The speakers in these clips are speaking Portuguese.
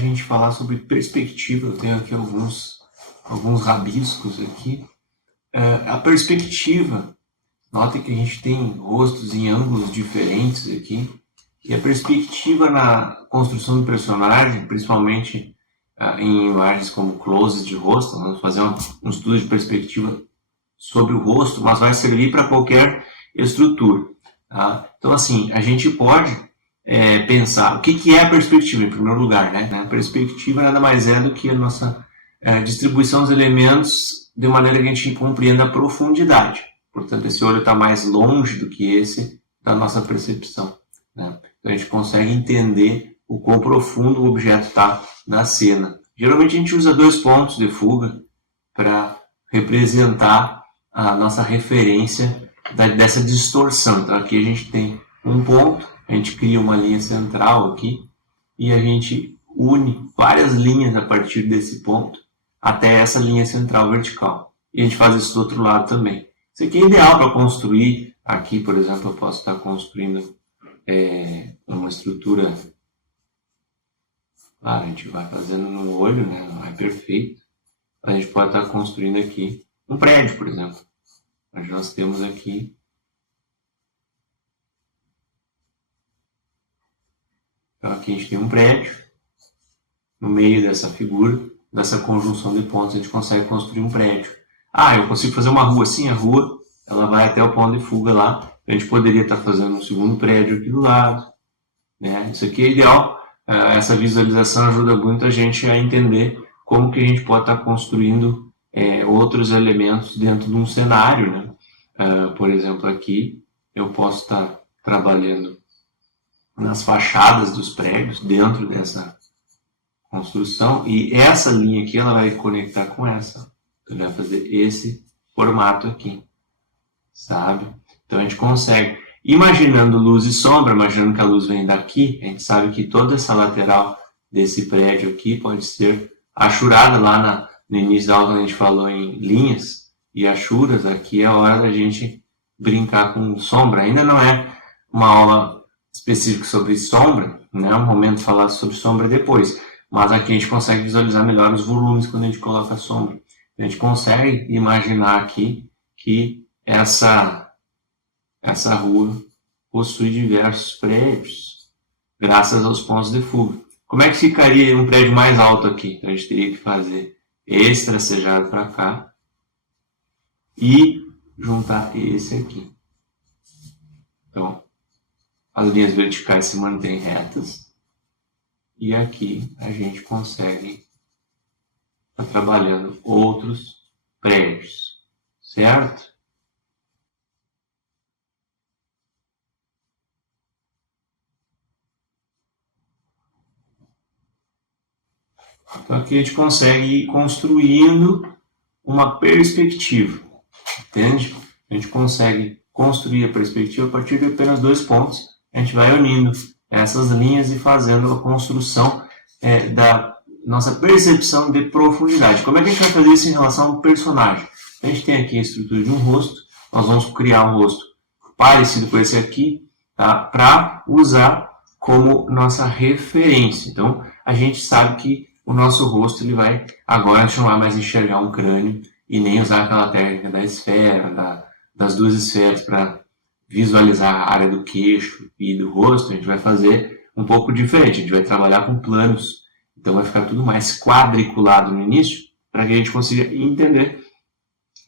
gente falar sobre perspectiva. Eu tenho aqui alguns rabiscos aqui. A perspectiva, notem que a gente tem rostos em ângulos diferentes aqui. E a perspectiva na construção do personagem, principalmente em imagens como closes de rosto, vamos fazer um estudo de perspectiva sobre o rosto, mas vai servir para qualquer estrutura. Tá? Então, assim, a gente pode pensar o que é a perspectiva, em primeiro lugar. Né? A perspectiva nada mais é do que a nossa distribuição dos elementos de maneira que a gente compreenda a profundidade. Portanto, esse olho está mais longe do que esse da nossa percepção. Né? Então, a gente consegue entender o quão profundo o objeto está na cena. Geralmente, a gente usa 2 pontos de fuga para representar a nossa referência dessa distorção. Então, aqui a gente tem um ponto, a gente cria uma linha central aqui e a gente une várias linhas a partir desse ponto até essa linha central vertical. E a gente faz isso do outro lado também. Isso aqui é ideal para construir. Aqui, por exemplo, eu posso estar construindo uma estrutura. Claro, a gente vai fazendo no olho, né? Não é perfeito. A gente pode estar construindo aqui um prédio, por exemplo. Nós temos aqui então aqui a gente tem um prédio. No meio dessa figura, dessa conjunção de pontos, a gente consegue construir um prédio. Eu consigo fazer uma rua assim, a rua ela vai até o ponto de fuga lá. A gente poderia estar fazendo um segundo prédio aqui do lado. Né? Isso aqui é ideal. Essa visualização ajuda muito a gente a entender como que a gente pode estar construindo outros elementos dentro de um cenário. Né? Por exemplo, aqui eu posso estar trabalhando nas fachadas dos prédios dentro dessa construção e essa linha aqui ela vai conectar com essa. Então, vai fazer esse formato aqui, sabe? Então, a gente consegue, imaginando luz e sombra, imaginando que a luz vem daqui, a gente sabe que toda essa lateral desse prédio aqui pode ser achurada lá no início da aula, a gente falou em linhas e achuras. Aqui é a hora da gente brincar com sombra. Ainda não é uma aula específica sobre sombra, né? É um momento de falar sobre sombra depois. Mas aqui a gente consegue visualizar melhor os volumes quando a gente coloca a sombra. A gente consegue imaginar aqui que essa rua possui diversos prédios, graças aos pontos de fuga. Como é que ficaria um prédio mais alto aqui? Então a gente teria que fazer esse tracejado para cá e juntar esse aqui. Então, as linhas verticais se mantêm retas. E aqui a gente consegue estar trabalhando outros prédios, certo? Então aqui a gente consegue ir construindo uma perspectiva, entende? A gente consegue construir a perspectiva a partir de apenas 2 pontos. A gente vai unindo essas linhas e fazendo a construção da nossa percepção de profundidade. Como é que a gente vai fazer isso em relação ao personagem? A gente tem aqui a estrutura de um rosto, nós vamos criar um rosto parecido com esse aqui, tá? Para usar como nossa referência. Então, a gente sabe que o nosso rosto ele vai agora não vai mais enxergar um crânio e nem usar aquela técnica da esfera, das 2 esferas para visualizar a área do queixo e do rosto. A gente vai fazer um pouco diferente, a gente vai trabalhar com planos, então vai ficar tudo mais quadriculado no início, para que a gente consiga entender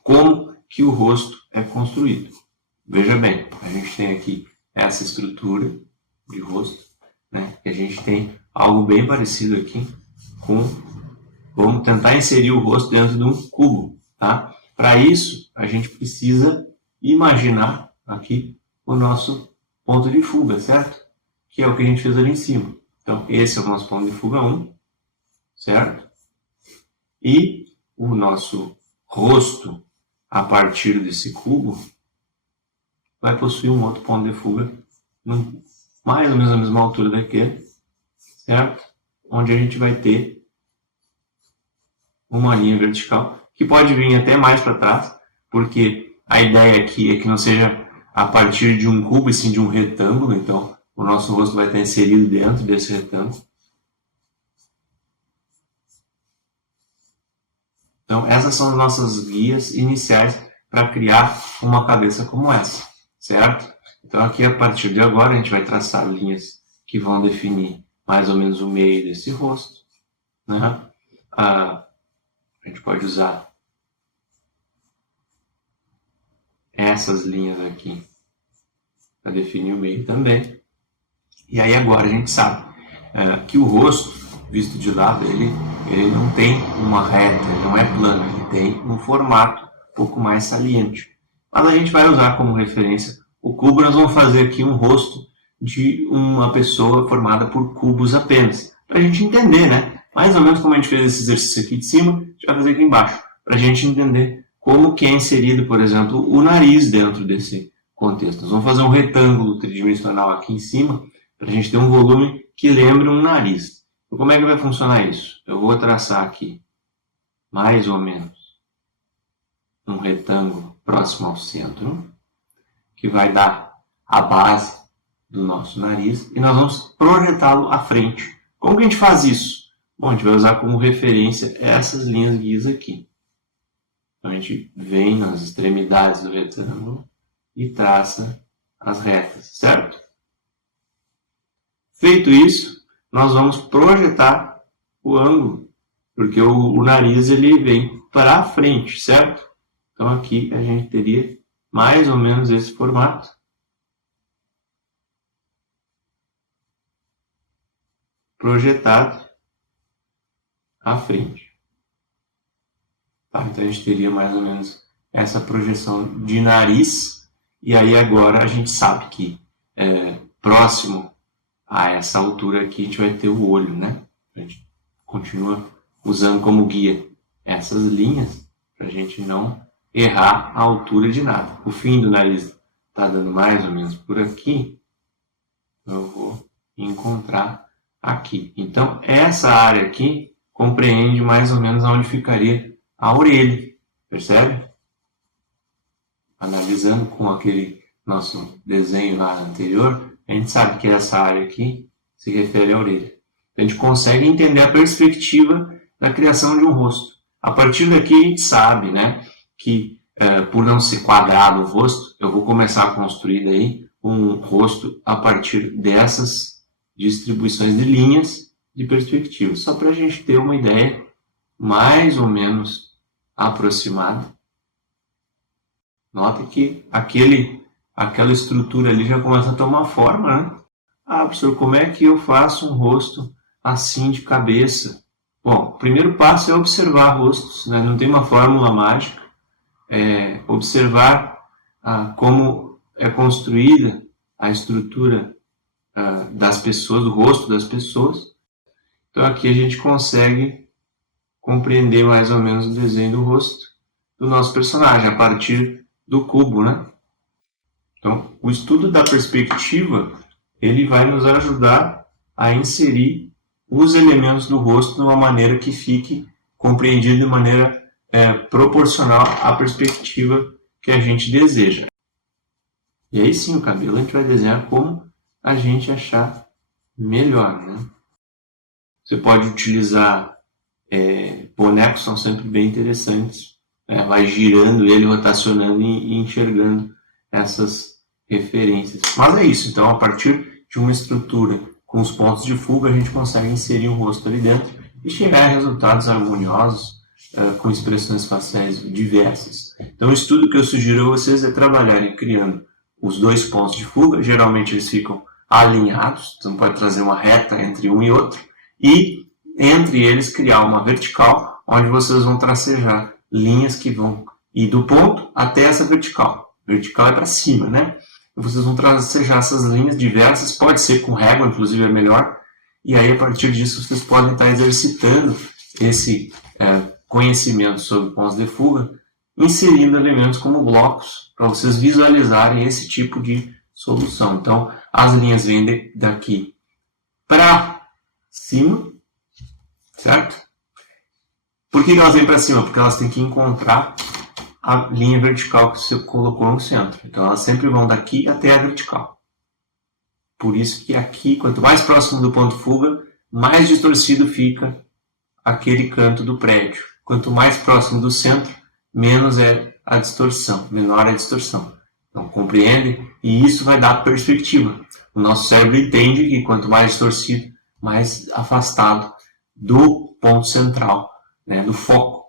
como que o rosto é construído. Veja bem, a gente tem aqui essa estrutura de rosto, né? E a gente tem algo bem parecido aqui com... Vamos tentar inserir o rosto dentro de um cubo, tá? Para isso, a gente precisa imaginar aqui o nosso ponto de fuga, certo? Que é o que a gente fez ali em cima. Então, esse é o nosso ponto de fuga 1, certo? E o nosso rosto, a partir desse cubo, vai possuir um outro ponto de fuga, mais ou menos na mesma altura daquele, certo? Onde a gente vai ter uma linha vertical, que pode vir até mais para trás, porque a ideia aqui é que não seja a partir de um cubo, e sim de um retângulo. Então, o nosso rosto vai estar inserido dentro desse retângulo. Então, essas são as nossas guias iniciais para criar uma cabeça como essa, certo? Então, aqui, a partir de agora, a gente vai traçar linhas que vão definir mais ou menos o meio desse rosto, né? A gente pode usar essas linhas aqui para definir o meio também. E aí agora a gente sabe que o rosto, visto de lado, ele não tem uma reta, ele não é plano, ele tem um formato um pouco mais saliente. Mas a gente vai usar como referência o cubo. Nós vamos fazer aqui um rosto de uma pessoa formada por cubos apenas, para a gente entender, né? Mais ou menos como a gente fez esse exercício aqui de cima, a gente vai fazer aqui embaixo, para a gente entender como que é inserido, por exemplo, o nariz dentro desse contexto. Nós vamos fazer um retângulo tridimensional aqui em cima, para a gente ter um volume que lembre um nariz. Então, como é que vai funcionar isso? Eu vou traçar aqui, mais ou menos, um retângulo próximo ao centro, que vai dar a base do nosso nariz, e nós vamos projetá-lo à frente. Como que a gente faz isso? Bom, a gente vai usar como referência essas linhas guias aqui. Então, a gente vem nas extremidades do retângulo e traça as retas, certo? Feito isso, nós vamos projetar o ângulo, porque o nariz ele vem para frente, certo? Então, aqui a gente teria mais ou menos esse formato. Projetado à frente. Tá? Então, a gente teria mais ou menos essa projeção de nariz. E aí, agora, a gente sabe que próximo a essa altura aqui, a gente vai ter o olho, né? A gente continua usando como guia essas linhas para a gente não errar a altura de nada. O fim do nariz está dando mais ou menos por aqui. Eu vou encontrar aqui. Então, essa área aqui compreende mais ou menos onde ficaria a orelha. Percebe? Analisando com aquele nosso desenho lá anterior, a gente sabe que essa área aqui se refere à orelha. A gente consegue entender a perspectiva da criação de um rosto. A partir daqui a gente sabe, né, que por não ser quadrado o rosto, eu vou começar a construir daí um rosto a partir dessas distribuições de linhas de perspectiva. Só para a gente ter uma ideia mais ou menos aproximada. Nota que aquela estrutura ali já começa a tomar forma, né? Ah, professor, como é que eu faço um rosto assim de cabeça? Bom, o primeiro passo é observar rostos, né? Não tem uma fórmula mágica. Observar como é construída a estrutura das pessoas, do rosto das pessoas. Então aqui a gente consegue compreender mais ou menos o desenho do rosto do nosso personagem, a partir do cubo, né? Então, o estudo da perspectiva, ele vai nos ajudar a inserir os elementos do rosto de uma maneira que fique compreendido de maneira proporcional à perspectiva que a gente deseja. E aí sim, o cabelo a gente vai desenhar como a gente achar melhor, né? Você pode utilizar bonecos, são sempre bem interessantes. Vai girando ele, rotacionando e enxergando essas referências. Mas é isso, então a partir de uma estrutura com os pontos de fuga, a gente consegue inserir um rosto ali dentro e chegar a resultados harmoniosos com expressões faciais diversas. Então o estudo que eu sugiro a vocês é trabalharem criando os dois pontos de fuga, geralmente eles ficam alinhados, então pode trazer uma reta entre um e outro, e entre eles criar uma vertical, onde vocês vão tracejar linhas que vão ir do ponto até essa vertical. Vertical é para cima, né? E vocês vão tracejar essas linhas diversas, pode ser com régua, inclusive é melhor, e aí a partir disso vocês podem estar exercitando esse conhecimento sobre pontos de fuga, inserindo elementos como blocos, para vocês visualizarem esse tipo de solução. Então, as linhas vêm daqui para cima, certo? Por que elas vêm para cima? Porque elas têm que encontrar a linha vertical que você colocou no centro. Então, elas sempre vão daqui até a vertical. Por isso que aqui, quanto mais próximo do ponto fuga, mais distorcido fica aquele canto do prédio. Quanto mais próximo do centro, menos é a distorção, menor é a distorção. Então, compreende? E isso vai dar perspectiva. O nosso cérebro entende que quanto mais distorcido, mais afastado do ponto central, né, do foco.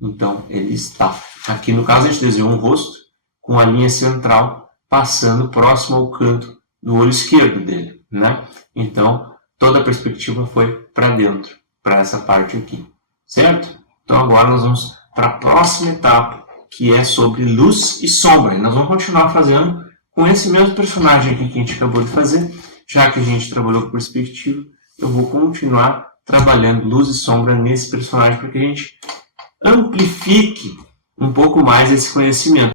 Então, ele está. Aqui, no caso, a gente desenhou um rosto com a linha central passando próximo ao canto do olho esquerdo dele, né? Então, toda a perspectiva foi para dentro, para essa parte aqui, certo? Então, agora nós vamos para a próxima etapa, que é sobre luz e sombra. E nós vamos continuar fazendo com esse mesmo personagem aqui que a gente acabou de fazer. Já que a gente trabalhou com perspectiva, eu vou continuar trabalhando luz e sombra nesse personagem para que a gente amplifique um pouco mais esse conhecimento.